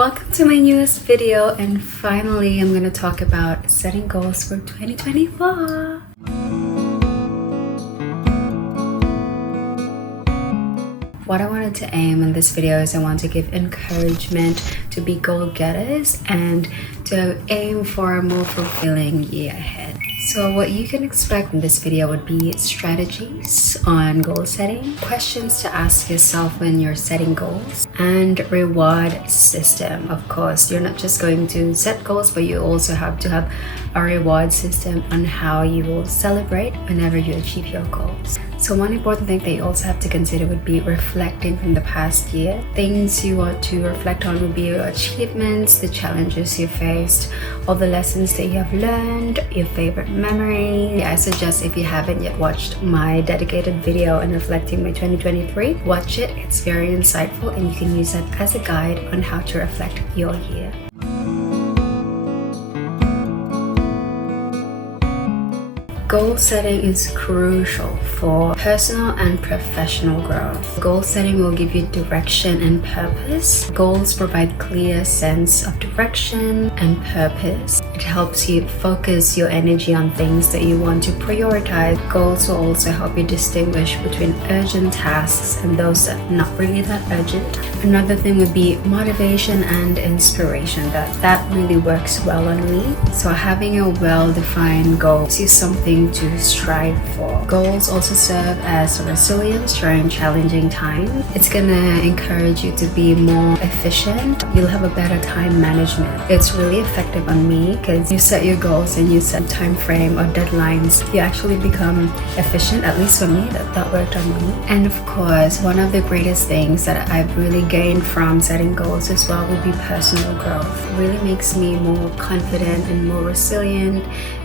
Welcome to my newest video, and finally I'm going to talk about setting goals for 2024. What I wanted to aim in this video is I want to give encouragement to be goal-getters and to aim for a more fulfilling year ahead. So what you can expect in this video would be strategies on goal setting, questions to ask yourself when you're setting goals, and reward system. Of course, you're not just going to set goals, but you also have to have a reward system on how you will celebrate whenever you achieve your goals. So one important thing that you also have to consider would be reflecting from the past year. Things you want to reflect on would be your achievements, the challenges you faced, all the lessons that you have learned, your favorite memory. I suggest, if you haven't yet watched my dedicated video on reflecting my 2023, watch it. It's very insightful and you can use that as a guide on how to reflect your year. Goal setting is crucial for personal and professional growth. Goal setting will give you direction and purpose. Goals provide clear sense of direction and purpose. It helps you focus your energy on things that you want to prioritize. Goals will also help you distinguish between urgent tasks and those that are not really that urgent. Another thing would be motivation and inspiration. That really works well on me. So having a well-defined goal gives you something to strive for. Goals also serve as resilience during challenging times. It's gonna encourage you to be more efficient. You'll have a better time management. It's really effective on me because you set your goals and you set time frame or deadlines. You actually become efficient, at least for me, that worked on me. And of course, one of the greatest things that I've really gained from setting goals as well would be personal growth. It really makes me more confident and more resilient,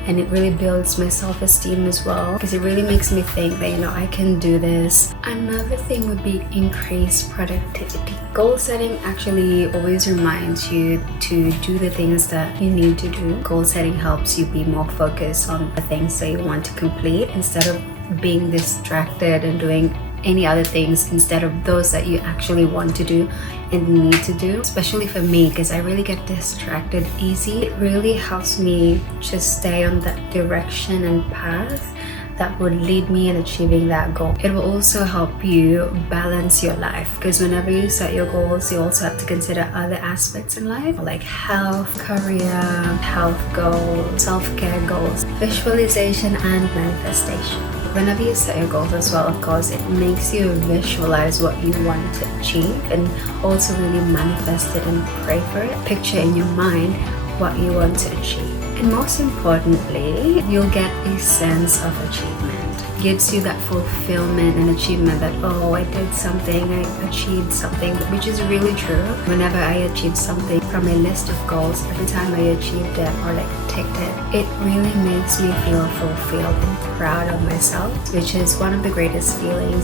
and it really builds my self-esteem as well, because it really makes me think that, I can do this. Another thing would be increased productivity. Goal setting actually always reminds you to do the things that you need to do. Goal setting helps you be more focused on the things that you want to complete instead of being distracted and doing any other things instead of those that you actually want to do and need to do. Especially for me, because I really get distracted easy. It really helps me just stay on that direction and path that would lead me in achieving that goal. It will also help you balance your life, because whenever you set your goals, you also have to consider other aspects in life, like health, career, health goals, self-care goals, visualization, and manifestation. Whenever you set your goals as well, of course, it makes you visualize what you want to achieve and also really manifest it and pray for it. Picture in your mind what you want to achieve. And most importantly, you'll get a sense of achievement. It gives you that fulfillment and achievement that, I did something, I achieved something, which is really true. Whenever I achieve something from a list of goals, every time I achieved it or ticked it, it really makes me feel fulfilled and proud of myself, which is one of the greatest feelings.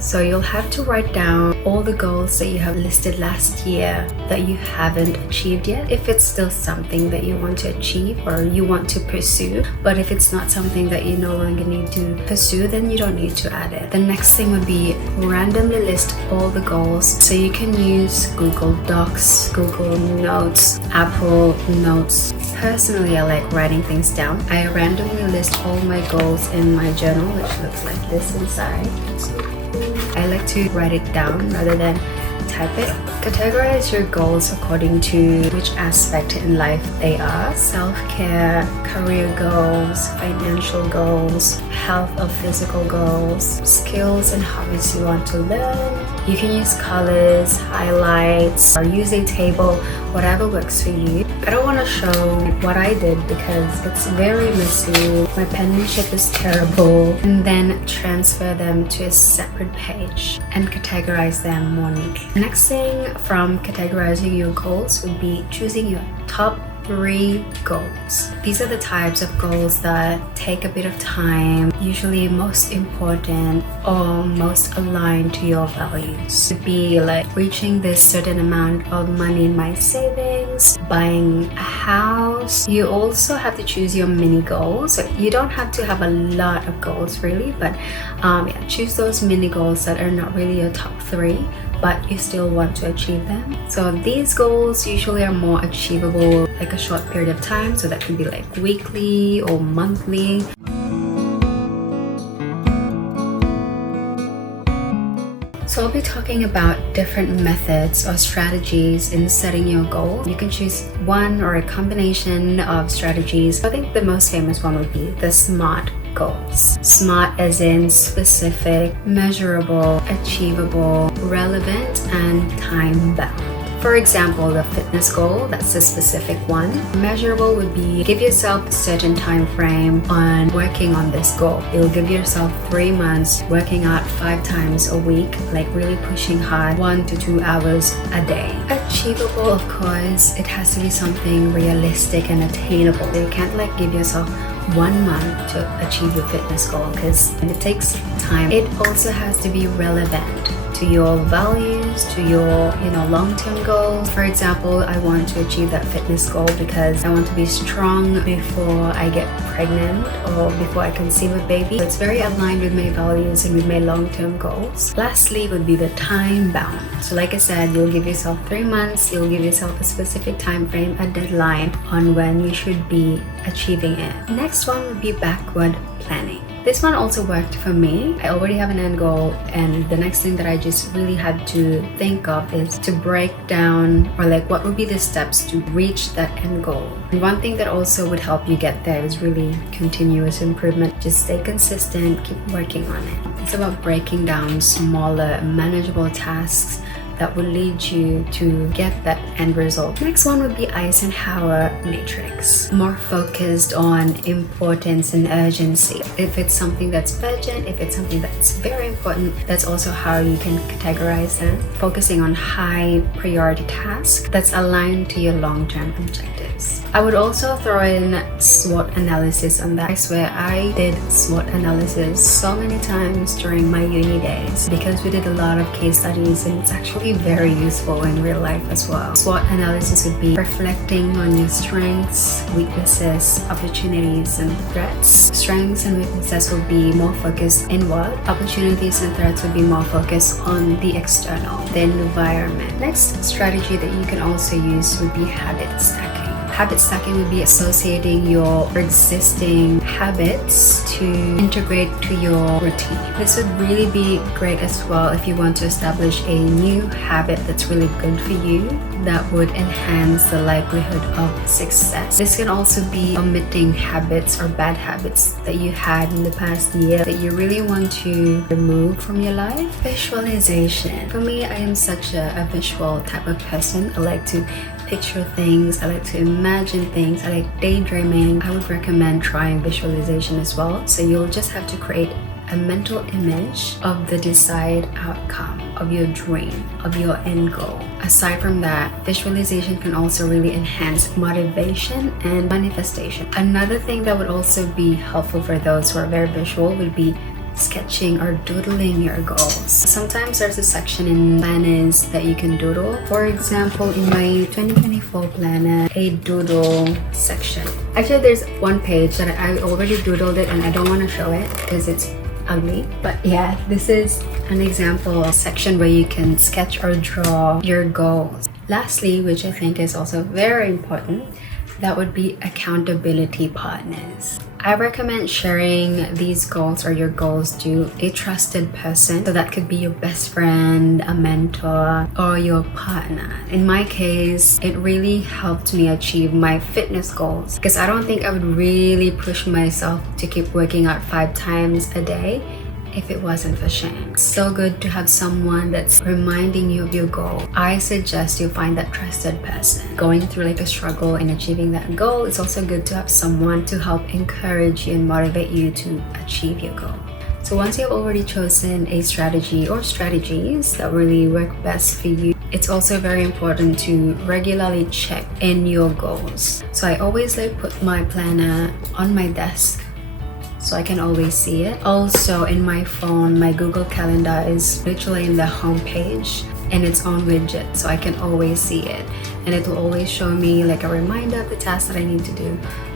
So you'll have to write down all the goals that you have listed last year that you haven't achieved yet. If it's still something that you want to achieve or you want to pursue, but if it's not something that you no longer need to pursue, then you don't need to add it. The next thing would be randomly list all the goals. So you can use Google Docs, Google Notes, Apple Notes. Personally, I like writing things down. I randomly list all my goals in my journal, which looks like this inside. I like to write it down rather than type it. Categorize your goals according to which aspect in life they are: self-care, career goals, financial goals, health or physical goals, skills and hobbies you want to learn. You can use colors, highlights, or use a table, whatever works for you. I don't want to show what I did because it's very messy. My penmanship is terrible. And then transfer them to a separate page and categorize them more neatly. Next thing from categorizing your goals would be choosing your top 3 goals. These are the types of goals that take a bit of time, usually most important or most aligned to your values. It would be like reaching this certain amount of money in my savings, goals, buying a house. You also have to choose your mini goals. So you don't have to have a lot of goals really, but choose those mini goals that are not really your top 3, but you still want to achieve them. So these goals usually are more achievable, like a short period of time. So that could be like weekly or monthly. So I'll be talking about different methods or strategies in setting your goal. You can choose one or a combination of strategies. I think the most famous one would be the SMART goals. SMART as in specific, measurable, achievable, relevant, and time-bound. For example, the fitness goal, that's a specific one. Measurable would be give yourself a certain time frame on working on this goal. You'll give yourself 3 months working out 5 times a week, like really pushing hard, 1 to 2 hours a day. Achievable, of course, it has to be something realistic and attainable. You can't like give yourself 1 month to achieve your fitness goal because it takes time. It also has to be relevant to your values, to your long-term goals. For example, I want to achieve that fitness goal because I want to be strong before I get pregnant or before I conceive a baby. So it's very aligned with my values and with my long-term goals. Lastly would be the time bound. So like I said, you'll give yourself 3 months, you'll give yourself a specific time frame, a deadline on when you should be achieving it. Next one would be backward planning. This one also worked for me. I already have an end goal, and the next thing that I just really had to think of is to break down or like what would be the steps to reach that end goal. And one thing that also would help you get there is really continuous improvement. Just stay consistent, keep working on it. It's about breaking down smaller, manageable tasks that will lead you to get that end result. Next one would be Eisenhower matrix. More focused on importance and urgency. If it's something that's urgent, if it's something that's very important, that's also how you can categorize them. Focusing on high priority tasks that's aligned to your long-term objectives. I would also throw in SWOT analysis on that. I swear I did SWOT analysis so many times during my uni days because we did a lot of case studies, and it's actually very useful in real life as well. SWOT analysis would be reflecting on your strengths, weaknesses, opportunities, and threats. Strengths and weaknesses will be more focused inward. Opportunities and threats will be more focused on the external, the environment. Next strategy that you can also use would be habit stacking. Habit stacking would be associating your existing habits to integrate to your routine. This would really be great as well if you want to establish a new habit that's really good for you, that would enhance the likelihood of success. This can also be omitting habits or bad habits that you had in the past year that you really want to remove from your life. Visualization. For me, I am such a visual type of person. I like to picture things, I like to imagine things, I like daydreaming. I would recommend trying visualization as well. So you'll just have to create a mental image of the desired outcome of your dream, of your end goal. Aside from that, visualization can also really enhance motivation and manifestation. Another thing that would also be helpful for those who are very visual would be sketching or doodling your goals. Sometimes there's a section in planners that you can doodle. For example, in my 2024 planner, a doodle section. Actually, there's one page that I already doodled it and I don't want to show it because it's ugly. But yeah, this is an example section where you can sketch or draw your goals. Lastly, which I think is also very important, that would be accountability partners. I recommend sharing these goals or your goals to a trusted person. So that could be your best friend, a mentor, or your partner. In my case, it really helped me achieve my fitness goals because I don't think I would really push myself to keep working out 5 times a day if it wasn't for Shane. It's so good to have someone that's reminding you of your goal. I suggest you find that trusted person. Going through like a struggle in achieving that goal, it's also good to have someone to help encourage you and motivate you to achieve your goal. So once you've already chosen a strategy or strategies that really work best for you, it's also very important to regularly check in your goals. So I always like put my planner on my desk so I can always see it. Also in my phone, my Google Calendar is literally in the home page and its own widget, so I can always see it, and it will always show me like a reminder of the task that I need to do,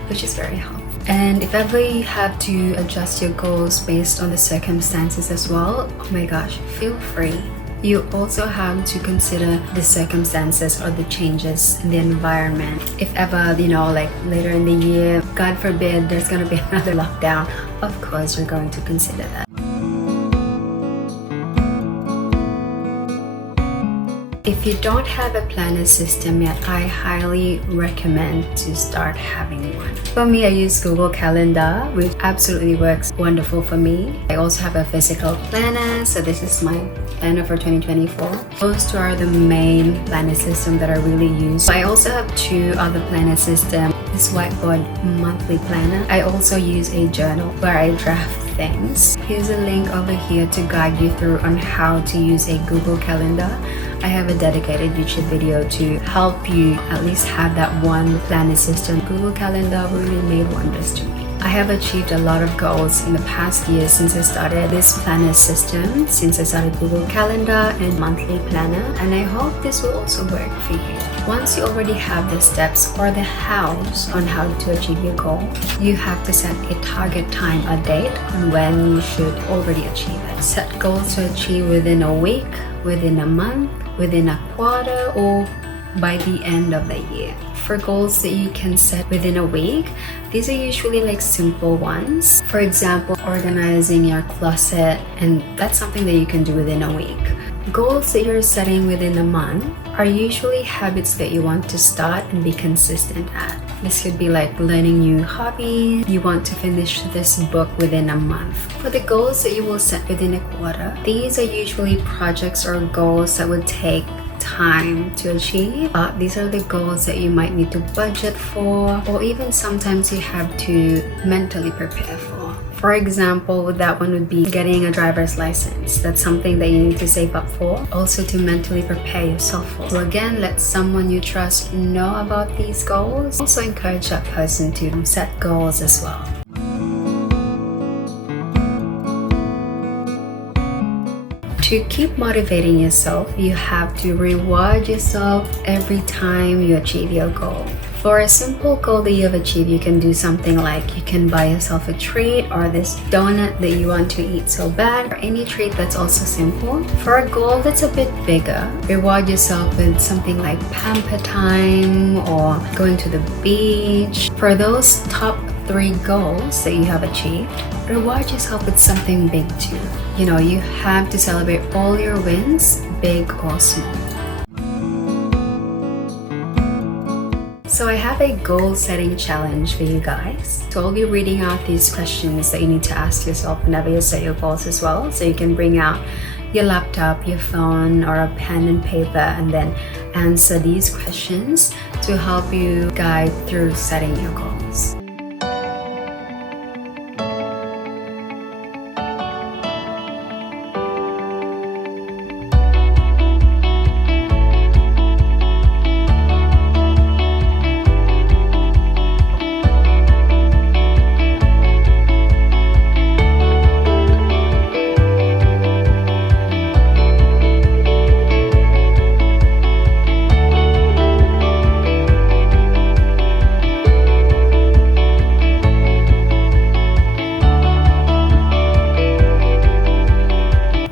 which is very helpful. And if ever you have to adjust your goals based on the circumstances as well, oh my gosh, feel free. You also have to consider the circumstances or the changes in the environment. If ever, like later in the year, God forbid, there's gonna be another lockdown, of course you're going to consider that. If you don't have a planner system yet, I highly recommend to start having one. For me, I use Google Calendar, which absolutely works wonderful for me. I also have a physical planner, so this is my planner for 2024. Those two are the main planner system that I really use. I also have two other planner systems. This whiteboard monthly planner. I also use a journal where I draft things. Here's a link over here to guide you through on how to use a Google Calendar. I have a dedicated YouTube video to help you at least have that one planner system. Google Calendar really made wonders to me. I have achieved a lot of goals in the past year since I started this planner system, since I started Google Calendar and monthly planner, and I hope this will also work for you. Once you already have the steps or the hows on how to achieve your goal, you have to set a target time, a date on when you should already achieve it. Set goals to achieve within a week, within a month, within a quarter, or by the end of the year. For goals that you can set within a week, these are usually like simple ones. For example, organizing your closet, and that's something that you can do within a week. Goals that you're setting within a month are usually habits that you want to start and be consistent at. This could be like learning new hobbies. You want to finish this book within a month. For the goals that you will set within a quarter, these are usually projects or goals that would take time to achieve. These are the goals that you might need to budget for, or even sometimes you have to mentally prepare for. For example, that one would be getting a driver's license. That's something that you need to save up for, also to mentally prepare yourself for. So again, let someone you trust know about these goals. Also encourage that person to set goals as well. To keep motivating yourself, you have to reward yourself every time you achieve your goal. For a simple goal that you have achieved, you can do something like you can buy yourself a treat or this donut that you want to eat so bad, or any treat that's also simple. For a goal that's a bit bigger, reward yourself with something like pamper time or going to the beach. For those top 3 goals that you have achieved, reward yourself with something big too. You have to celebrate all your wins, big or small. So I have a goal setting challenge for you guys. So I'll be reading out these questions that you need to ask yourself whenever you set your goals as well. So you can bring out your laptop, your phone, or a pen and paper and then answer these questions to help you guide through setting your goals.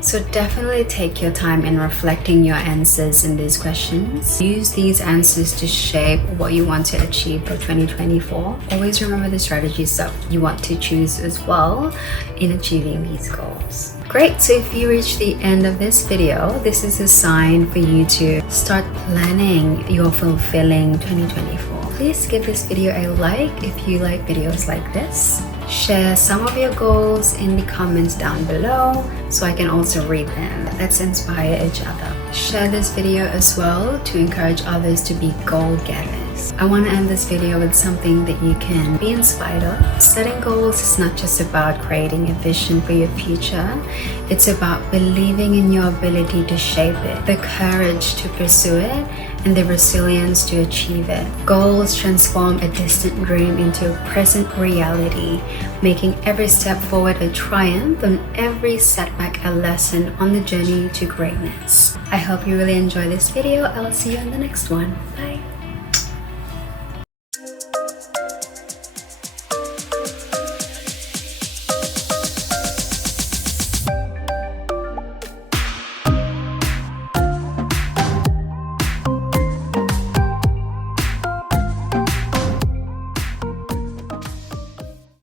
So definitely take your time in reflecting your answers in these questions. Use these answers to shape what you want to achieve for 2024. Always remember the strategies that you want to choose as well in achieving these goals. Great, so if you reach the end of this video, this is a sign for you to start planning your fulfilling 2024. Please give this video a like if you like videos like this. Share some of your goals in the comments down below so I can also read them. Let's inspire each other. Share this video as well to encourage others to be goal getters. goals. I want to end this video with something that you can be inspired of. Setting goals is not just about creating a vision for your future, it's about believing in your ability to shape it, the courage to pursue it, and the resilience to achieve it. Goals transform a distant dream into a present reality, making every step forward a triumph and every setback a lesson on the journey to greatness. I hope you really enjoy this video. I will see you in the next one. Bye.